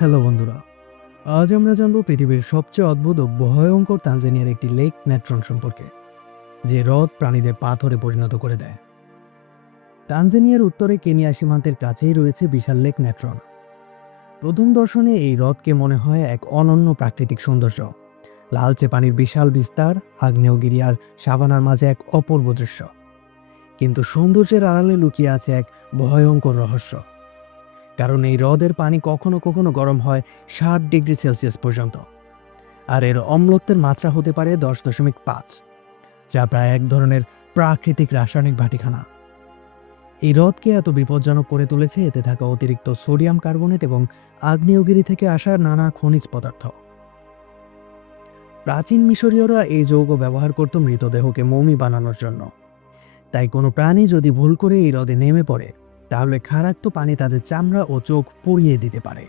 Hello বন্ধুরা, আজ আমরা জানব পৃথিবীর সবচেয়ে অদ্ভুত ও ভয়ঙ্কর তানজানিয়ার একটি লেক নেট্রন সম্পর্কে, যে হ্রদ প্রাণীদের পাথরে পরিণত করে দেয়। তানজানিয়ার উত্তরে কেনিয়া সীমান্তের কাছেই রয়েছে বিশাল লেক নেট্রন। প্রথম দর্শনে এই হ্রদকে মনে হয় এক অনন্য প্রাকৃতিক সৌন্দর্য। লালচে পানির বিশাল বিস্তার, আগ্নেয়গিরি আর সাভানার মাঝে এক অপূর্ব দৃশ্য। কিন্তু সৌন্দর্যের আড়ালে লুকিয়ে আছে এক ভয়ঙ্কর রহস্য। কারণ এই হ্রদের পানি কখনো কখনো গরম হয় 60 ডিগ্রি সেলসিয়াস পর্যন্ত, আর এর অম্লত্বের মাত্রা হতে পারে 10.5, যা প্রায় এক ধরনের প্রাকৃতিক রাসায়নিক ভাটিখানা। এই হ্রদকে এত বিপজ্জনক করে তুলেছে এতে থাকা অতিরিক্ত সোডিয়াম কার্বনেট এবং আগ্নেয়গিরি থেকে আসা নানা খনিজ পদার্থ। প্রাচীন মিশরীয়রা এই যৌগ ব্যবহার করত মৃতদেহকে মমি বানানোর জন্য। তাই কোনো প্রাণী যদি ভুল করে এই হ্রদে নেমে পড়ে, তাহলে ক্ষারাক্ত পানি তাদের চামড়া ও চোখ পুড়িয়ে দিতে পারে।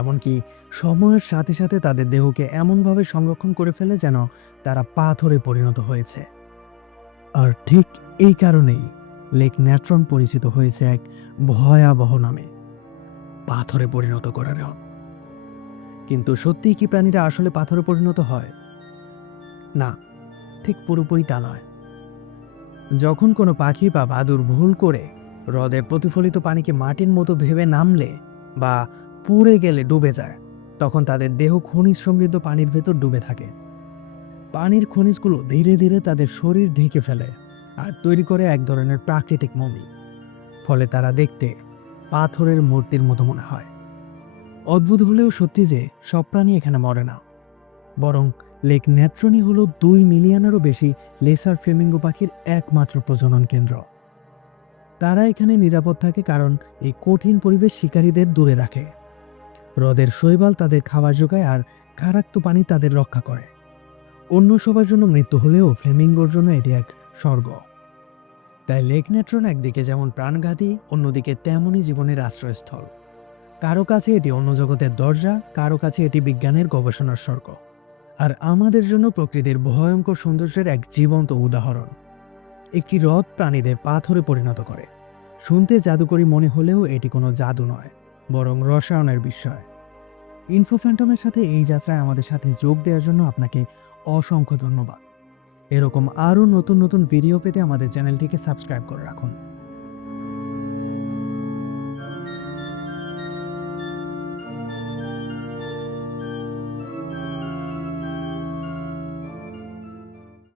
এমনকি সময়ের সাথে সাথে তাদের দেহকে এমনভাবে সংরক্ষণ করে ফেলে যেন তারা পাথরে পরিণত হয়েছে। আর ঠিক এই কারণেই লেক নেট্রন পরিচিত হয়েছে এক ভয়াবহ নামে, পাথরে পরিণত করার হ্রদ। কিন্তু সত্যিই কি প্রাণীরা আসলে পাথরে পরিণত হয়? না, ঠিক পুরোপুরি তা নয়। যখন কোনো পাখি বা বাদুড় ভুল করে হ্রদের প্রতিফলিত পানিকে মাটির মতো ভেবে নামলে বা পুড়ে গেলে ডুবে যায়, তখন তাদের দেহ খনিজ সমৃদ্ধ পানির ভেতর ডুবে থাকে। পানির খনিজগুলো ধীরে ধীরে তাদের শরীর ঢেকে ফেলে আর তৈরি করে এক ধরনের প্রাকৃতিক মমি। ফলে তারা দেখতে পাথরের মূর্তির মতো মনে হয়। অদ্ভুত হলেও সত্যি যে সব প্রাণী এখানে মরে না, বরং লেক নেট্রনই হলো 2 মিলিয়নেরও বেশি লেসার ফ্লেমিঙ্গো পাখির একমাত্র প্রজনন কেন্দ্র। তারা এখানে নিরাপদ থাকে কারণ এই কঠিন পরিবেশ শিকারীদের দূরে রাখে। হ্রদের শৈবাল তাদের খাবার যোগায় আর ক্ষারাক্ত পানি তাদের রক্ষা করে। অন্য সবার জন্য মৃত্যু হলেও ফ্লেমিঙ্গোর জন্য এটি এক স্বর্গ। তাই লেক নেট্রন একদিকে যেমন প্রাণঘাতী, অন্যদিকে তেমনই জীবনের আশ্রয়স্থল। কারো কাছে এটি অন্য জগতের দরজা, কারো কাছে এটি বিজ্ঞানের গবেষণার স্বর্গ, আর আমাদের জন্য প্রকৃতির ভয়ঙ্কর সৌন্দর্যের এক জীবন্ত উদাহরণ। একটি হ্রদ প্রাণীদের পাথরে পরিণত করে। শুনতে জাদুকরী মনে হলেও এটি কোনো জাদু নয়, বরং রসায়নের বিষয়। ইনফো ফ্যান্টমের সাথে এই যাত্রায় আমাদের সাথে যোগ দেওয়ার জন্য আপনাকে অসংখ্য ধন্যবাদ। এরকম আরও নতুন নতুন ভিডিও পেতে আমাদের চ্যানেলটিকে সাবস্ক্রাইব করে রাখুন।